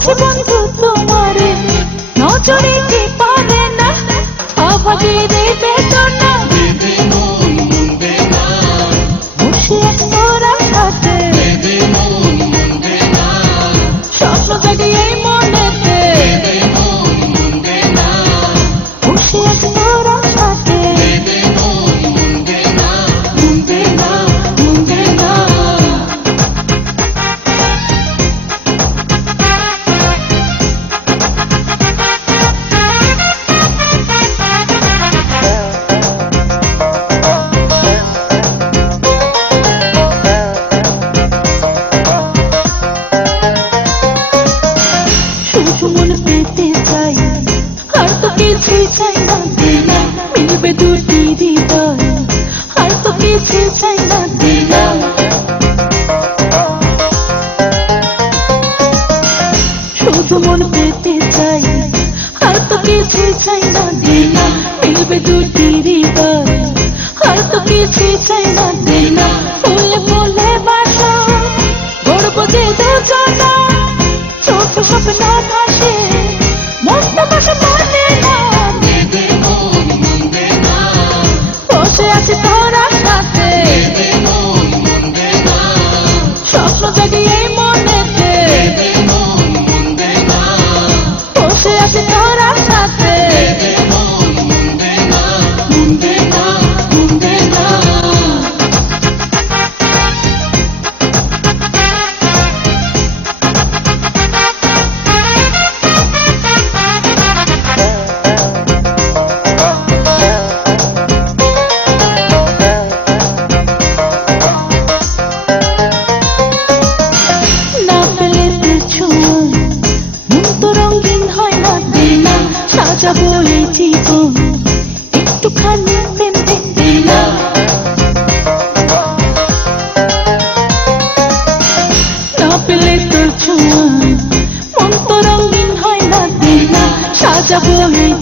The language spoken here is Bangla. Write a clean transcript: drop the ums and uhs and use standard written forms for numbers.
বলছি বন্ধু তোমারে নজরে কি পারে না আভাজে দেবে তো না বসে তোরা সাথে স্বপ্ন জাগিয়ে মনেতে বসে তোরা সাথে মন পেতে চাই আর তো কিছুই চাই না দিলাম মিলবে দুটি হৃদয় আর তো কিছুই চাই না দিলাম শুধু মন পেতে চাই আর তো কিছুই চাই না দিলাম মিলবে দুটি হৃদয় আর তো কিছুই চাই না দিলাম ফুলে ফুলে বাসা গড়ব যে দুজনা চোখ স্বপ্ন ভাসে মনটা ভাসে মনে না বসে আছি তোরা সাথে স্বপ্ন জাগিয়ে মনেতে বসে আছি তোরা সাথে সাজাবো এই জীবন একটুখানি প্রেম দিলাম না পেলে তোর ছোঁয়া মন তো রঙিন হয় না দিলাম সাজাবো এই